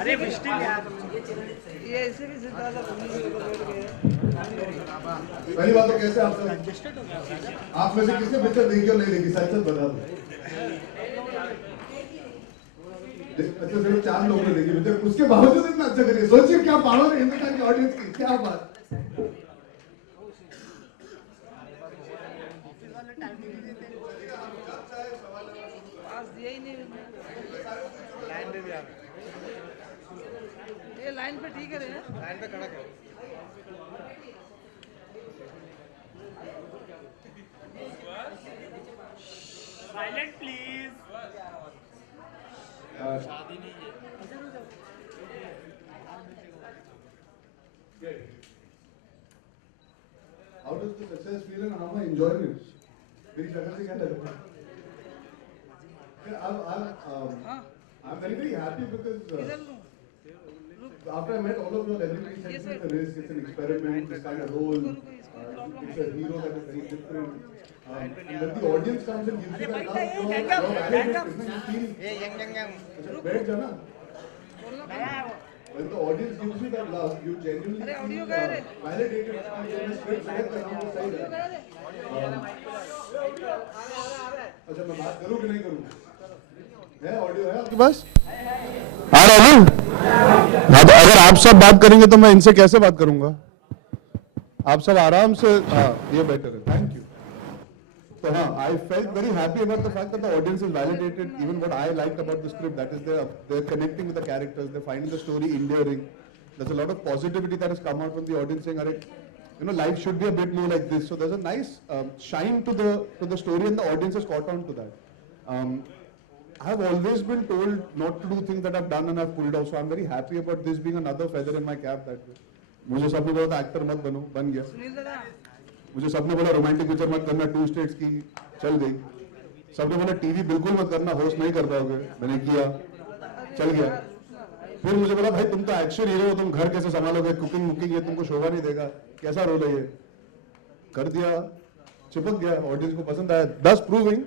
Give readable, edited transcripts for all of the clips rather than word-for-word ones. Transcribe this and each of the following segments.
अरे मुश्किल यार ये ऐसे भी सिद्धार्थ पहली बात तो कैसे आप में से किसने पिक्चर देखी और नहीं देखी, सच सच बता दो। अच्छा सिर्फ 4 लोगों ने देखी पिक्चर, उसके बावजूद इतना अच्छा करिए। सोचिए क्या पावर है हिंदुस्तान की ऑडियंस की, क्या बात। ये लाइन पे ठीक है रे, लाइन पे खड़ा करो। Silent please. शादी नहीं है। How does the success feel and how am I enjoying it? मेरी शक्ल से क्या लग रहा है? I'm very happy because after I met all of you, everybody said it's a risk, it's an experiment, this kind of role, it's a hero that is very different. And when the audience comes and gives you that love, बैठ जाना. When the audience gives you that love, you genuinely feel validated. अच्छा मैं बात करूँ कि नहीं करूँ? है ऑडियो है आपके पास? आ रहा हूँ? हाँ तो अगर आप सब बात करेंगे तो मैं इनसे कैसे बात करूँगा? आप सब आराम से, हाँ ये बेटर है, thank you. So I felt very happy about the fact that the audience has validated even what I liked about the script. That is, they're connecting with the characters, they're finding the story endearing. There's a lot of positivity that has come out from the audience saying, you know, life should be a bit more like this. So there's a nice shine to the story, and the audience has caught on to that. I have always been told not to do things that I've done and I've pulled off. So I'm very happy about this being another feather in my cap that way. मुझे सबने बोला था actor मत बनो, बन गया। मुझे सबने बोला रोमांटिक पिक्चर मत करना, 2 स्टेट्स की, चल गई। सबने बोला टीवी बिल्कुल मत करना, होस्ट नहीं कर पाओगे, मैंने किया, चल गया। फिर मुझे बोला भाई तुम तो एक्शन हीरो हो, तुम घर कैसे संभालोगे, कुकिंग मुकिंग ये तुमको शोभा नहीं देगा, कैसा रोल है ये, कर दिया, चिपक गया, ऑडियंस को पसंद आया। Thus proving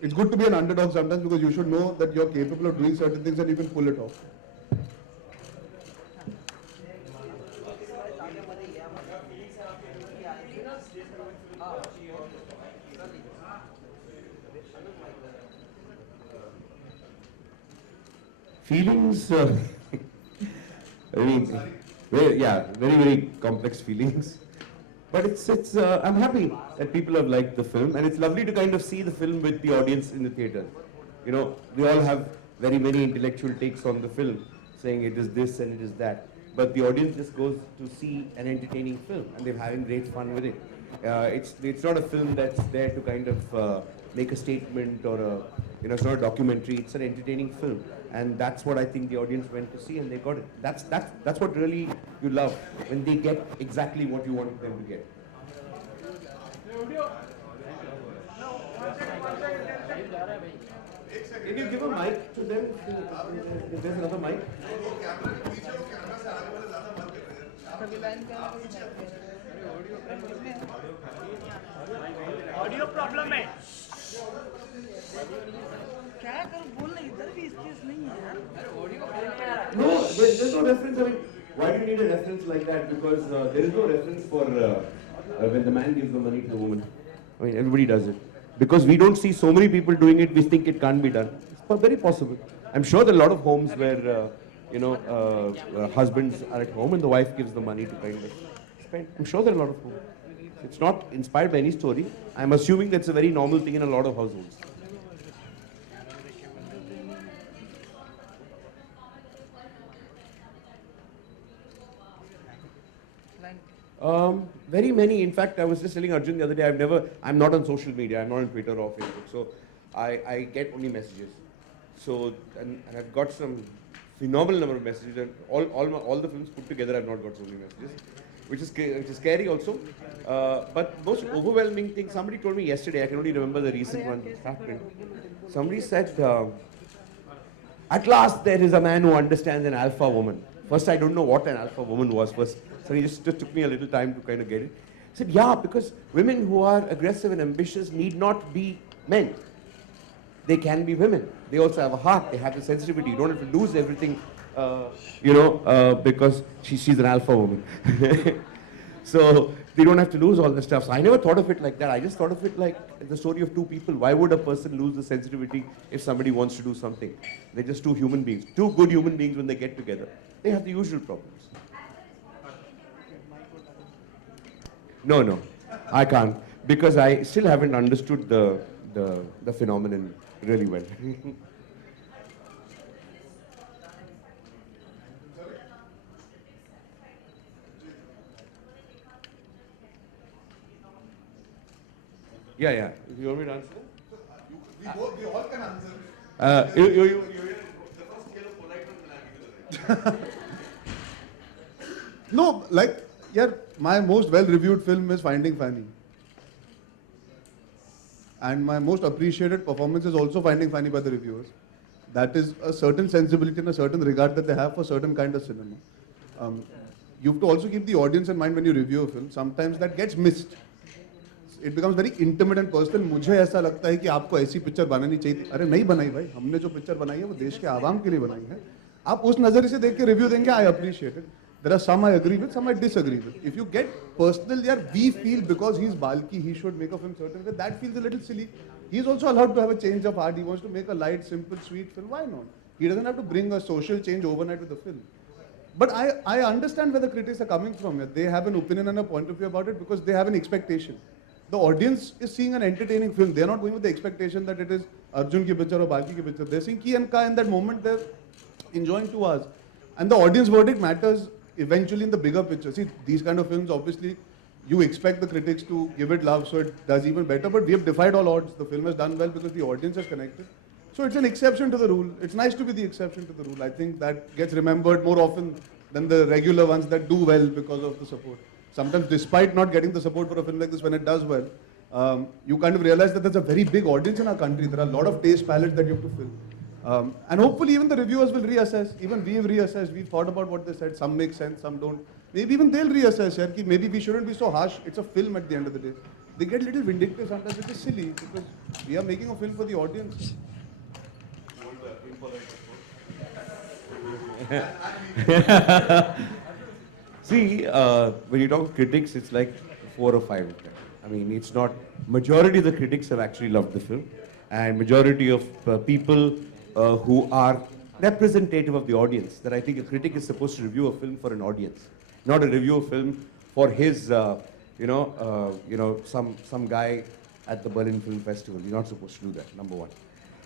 it's good to be an underdog sometimes because you should know that you're capable of doing certain things and you can pull it off. Feelings, I mean, very complex feelings. But I'm happy that people have liked the film, and it's lovely to kind of see the film with the audience in the theater. You know, we all have very many intellectual takes on the film, saying it is this and it is that. But the audience just goes to see an entertaining film, and they're having great fun with it. It's not a film that's there to kind of make a statement or it's not a documentary. It's an entertaining film, and that's what I think the audience went to see, and they got it. That's what really you love, when they get exactly what you wanted them to get. Can you give a mic to them? If there's another mic. Audio problem है। क्या करूं, बोलने इधर भी space नहीं है यार। No, there's no reference. I mean, why do you need a reference like that? Because there is no reference for when the man gives the money to the woman. I mean, everybody does it. Because we don't see so many people doing it, we think it can't be done. It's very possible. I'm sure there are a lot of homes where, husbands are at home and the wife gives the money to kind of spend. I'm sure there are a lot of homes. It's not inspired by any story. I'm assuming that's a very normal thing in a lot of households. Very many. In fact, I was just telling Arjun the other day, I'm not on social media. I'm not on Twitter or Facebook. So I get only messages. So, and I've got some phenomenal number of messages. And all the films put together, I've not got so many messages, which is scary also. But most overwhelming thing, somebody told me yesterday, I can only remember the recent one that happened. Somebody said, at last there is a man who understands an alpha woman. First, I don't know what an alpha woman was first. So it just took me a little time to kind of get it. said, yeah, because women who are aggressive and ambitious need not be men. They can be women. They also have a heart. They have the sensitivity. You don't have to lose everything, because she's an alpha woman. So they don't have to lose all the stuff. So I never thought of it like that. I just thought of it like the story of two people. Why would a person lose the sensitivity if somebody wants to do something? They're just two human beings. Two good human beings, when they get together, they have the usual problems. No, I can't, because I still haven't understood the phenomenon really well. Yeah. You want me to answer? We all can answer. You the first scale of politeness. No, like, yeah, my most well-reviewed film is Finding Fanny. And my most appreciated performance is also Finding Fanny by the reviewers. That is a certain sensibility and a certain regard that they have for certain kind of cinema. You have to also keep the audience in mind when you review a film. Sometimes that gets missed. It becomes very intimate and personal. मुझे ऐसा लगता है कि आपको ऐसी picture बनानी चाहिए. अरे नहीं बनाई भाई, हमने जो पिक्चर बनाई है वो देश के आवाम के लिए बनाई है. आप उस नजरिए से देख के रिव्यू देंगे. I appreciate it. There are some I agree with, some I disagree with. If you get personal, yeah, we feel because he's Balki, he should make a film certain way. That feels a little silly. He's also allowed to have a change of heart. He wants to make a light, simple, sweet film. Why not? He doesn't have to bring a social change overnight with the film. But I understand where the critics are coming from. They have an opinion and a point of view about it because they have an expectation. The audience is seeing an entertaining film. They're not going with the expectation that it is Arjun ki picture or Balki ki picture. They're seeing Ki and Ka in that moment. They're enjoying 2 hours. And the audience verdict matters eventually in the bigger picture. See, these kind of films, obviously, you expect the critics to give it love so it does even better. But we have defied all odds. The film has done well because the audience has connected. So it's an exception to the rule. It's nice to be the exception to the rule. I think that gets remembered more often than the regular ones that do well because of the support. Sometimes despite not getting the support for a film like this, when it does well, you kind of realize that there's a very big audience in our country. There are a lot of taste palettes that you have to fill. And hopefully even the reviewers will reassess. Even we've reassessed. We've thought about what they said. Some make sense, some don't. Maybe even they'll reassess here. Maybe we shouldn't be so harsh. It's a film at the end of the day. They get a little vindictive sometimes, which is silly because we are making a film for the audience. See, when you talk of critics, it's like 4 or 5 of them. I mean, it's not, majority of the critics have actually loved the film, and majority of people who are representative of the audience, that I think a critic is supposed to review a film for an audience, not a review a film for his, some guy at the Berlin Film Festival. You're not supposed to do that, number one.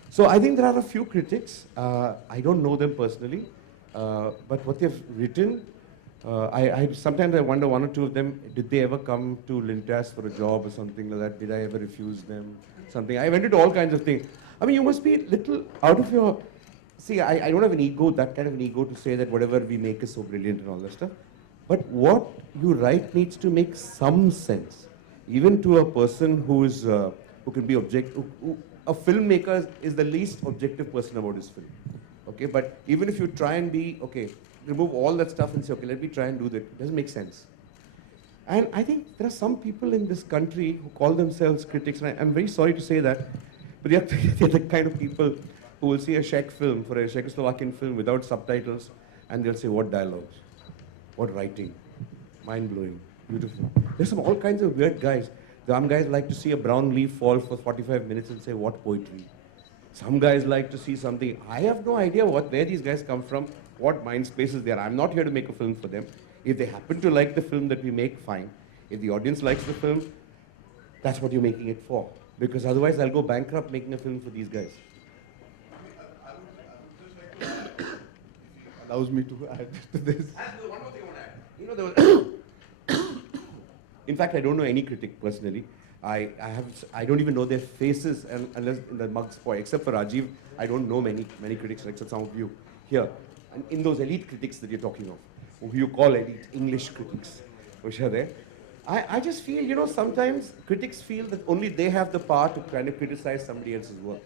So I think there are a few critics. I don't know them personally, but what they've written, sometimes I wonder, 1 or 2 of them, did they ever come to Lintas for a job or something like that? Did I ever refuse them? Something. I went into all kinds of things. I mean, you must be a little out of your... See, I don't have an ego, that kind of an ego to say that whatever we make is so brilliant and all that stuff. But what you write needs to make some sense. Even to a person who is, who can be objective, a filmmaker is the least objective person about his film. Okay, but even if you try and be, okay, remove all that stuff and say, okay, let me try and do that, it doesn't make sense. And I think there are some people in this country who call themselves critics, and I'm very sorry to say that, but they're the kind of people who will see a Czech film, for a Czechoslovakian film without subtitles, and they'll say, what dialogues, what writing, mind-blowing, beautiful. There's all kinds of weird guys. Some guys like to see a brown leaf fall for 45 minutes and say, what poetry. Some guys like to see something. I have no idea where these guys come from, what mind spaces they are. I'm not here to make a film for them. If they happen to like the film that we make, fine. If the audience likes the film, that's what you're making it for. Because otherwise I'll go bankrupt making a film for these guys. Allows me to add to this. And one more thing I want to add. In fact, I don't know any critic personally. I don't even know their faces unless in the mug spoil. Except for Rajiv, I don't know many critics, except some of you here. And in those elite critics that you're talking of, who you call elite English critics, which are there, I just feel, sometimes critics feel that only they have the power to kind of criticize somebody else's work.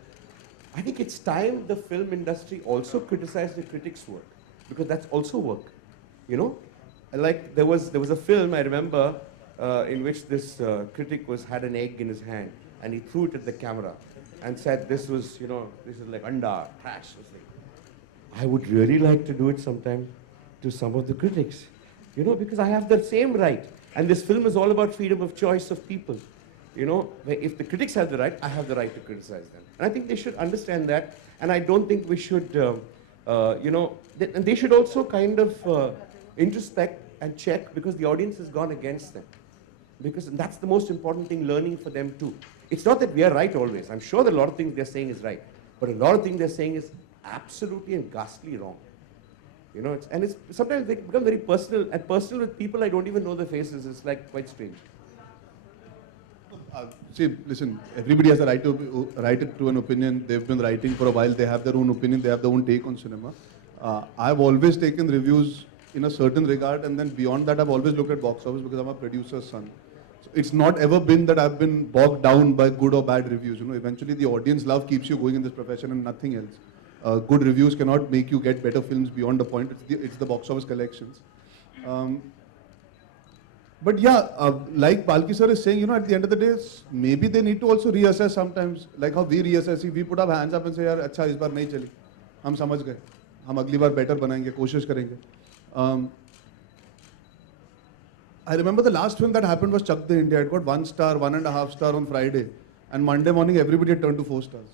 I think it's time the film industry also criticize the critics' work, because that's also work. Like there was a film I remember in which this critic had an egg in his hand and he threw it at the camera and said this was, this is like anda, trash. I would really like to do it sometime to some of the critics, because I have the same right. And this film is all about freedom of choice of people. If the critics have the right, I have the right to criticize them. And I think they should understand that. And I don't think we should, and they should also kind of introspect and check because the audience has gone against them. Because that's the most important thing, learning for them too. It's not that we are right always. I'm sure that a lot of things they're saying is right. But a lot of things they're saying is absolutely and ghastly wrong. It's sometimes they become very personal. And personal with people I don't even know their faces. It's like quite strange. See, listen, everybody has a right to an opinion. They've been writing for a while. They have their own opinion. They have their own take on cinema. I've always taken reviews in a certain regard, and then beyond that, I've always looked at box office because I'm a producer's son. So it's not ever been that I've been bogged down by good or bad reviews. Eventually the audience love keeps you going in this profession and nothing else. Good reviews cannot make you get better films beyond the point. It's the box office collections. But yeah, like Palki sir is saying, at the end of the day, maybe they need to also reassess sometimes, like how we reassess. We put our hands up and say, "Yaar, अच्छा इस बार नहीं चली, हम समझ गए, हम अगली बार better बनाएंगे, कोशिश करेंगे." I remember the last film that happened was Chak De India. It got 1 star, 1.5 star on Friday, and Monday morning everybody had turned to 4 stars.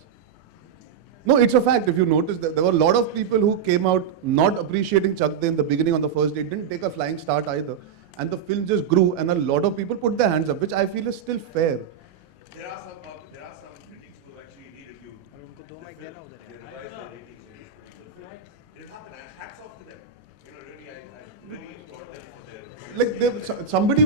No, it's a fact. If you notice, there were a lot of people who came out not appreciating Chak De in the beginning on the first day. It didn't take a flying start either. And the film just grew, and a lot of people put their hands up, which I feel is still fair. There are some critics who actually re-reviewed. They revised their ratings. It happened, and hats off to them. Really, I really applaud them for their. Like somebody